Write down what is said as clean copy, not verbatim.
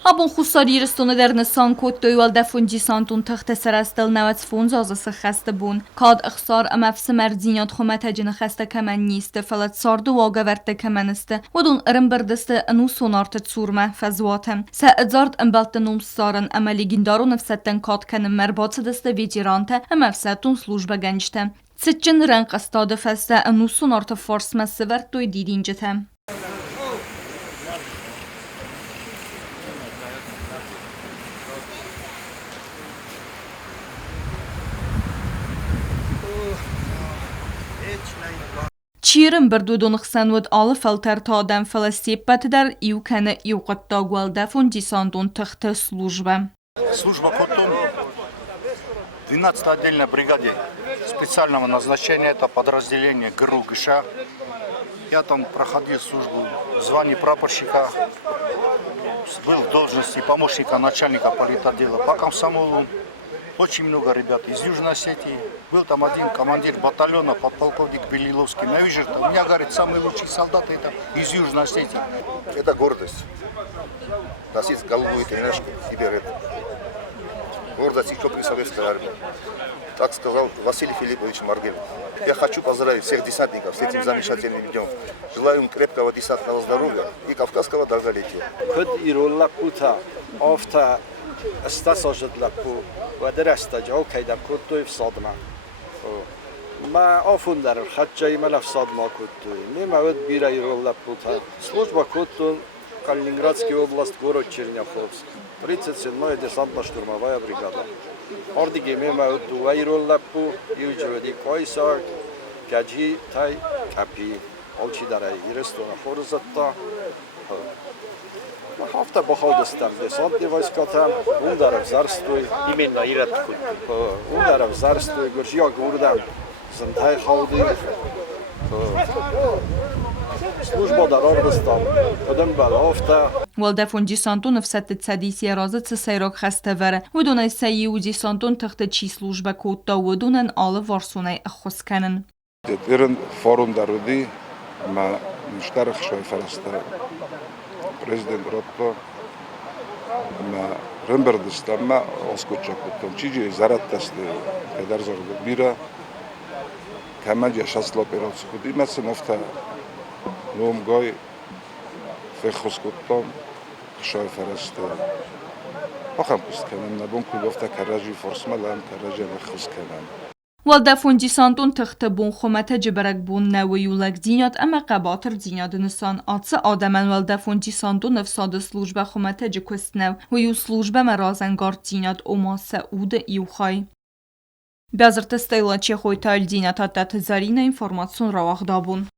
Abon خصاری رستونه در نسان کود دویوال دفون جیسانتون تخت سرستل نوت فون زازس خسته بون کاد اخصار امفس مردینات خمت جن خسته کمن نیست فلت ساردو واقع ورته کمنسته ودون رمبردسته انو سونارت تسورمه فزواتم سأدزارد امبالت نوم سارن امالی گندارو نفستن کاد کنم مرباط دسته ویجیرانته امفستون سلوجبه گنجته سچن رنق استاده فسته انو سونارت فورس مسورت دوی دیدینجته چیرم بردودون خسنود آل فلتر تادم فلسطیبت در ایو کنه ایو قد داگوال دفون جیساندون تخت служба. Служба Котон, 12-й отдельной бригаде специального назначения, это подразделение ГРУ ГШ. Я там проходил службу в звании прапорщика, был в должности помощника начальника политотдела по комсомолу. Очень много ребят из Южной Осетии. Был там один командир батальона, подполковник Белиловский. Я вижу, у меня, говорит, самые лучшие солдаты это из Южной Осетии. Это гордость. Носить голубую тренажку, теперь это гордость еще при советской армии. Так сказал Василий Филиппович Маргель. Я хочу поздравить всех десантников с этим замечательным днем. Желаю им крепкого десантного здоровья и кавказского долголетия. استساجد لپو و در استجاو که در کتوی فسادما ما آفون در خدجای من فساد ما کتوی نمیود بیرای رو لپو تا служба کتون Калининградской область, город Черняховск, 37-я десантно-штурмовая бригада. Ордиги мемают дуайрол лапу, юджеведи койсак, каджи тай капи, олчи дарай ирестона хорзатта. Hafta походистам десантные войска там, ударов зарствуй. Именно Иратку. Ударов зарствуй, горжия гурдам, зантай хауди. Служба در آربستان کدام بالافته والدفون جیسانتون فسد تسدیسی رازت سیراک خسته وره و دونای سیی و جیسانتون تخت چی служба کوتا و دونن آل وارسونای اخوز کنن. درن فورم درودی ما مشترک شوی فرسته президент Ротто ما رمبردستم ما اسکوچا کتم چیزی زراتسته پدر زرده بیرا کامجا شاسلو پیروز کدی مثل نفته نوم گای فخوس کتم شای فرسته آخام کست کنم نبون که گفته کراجی فرس ملام کراجی مخوس کنم والدفون جیسانتون تخت بون خمت جبرک بون نویولک دینات اما قباتر دینات نسان آتس آدمن والدفون جیسانتون نفساد служба خمت جکست نو و یو служба مرازنگار دینات اوما سعود ایوخای. Бязырты стайла чехой таль динат аттат зарина информацион равах дабун.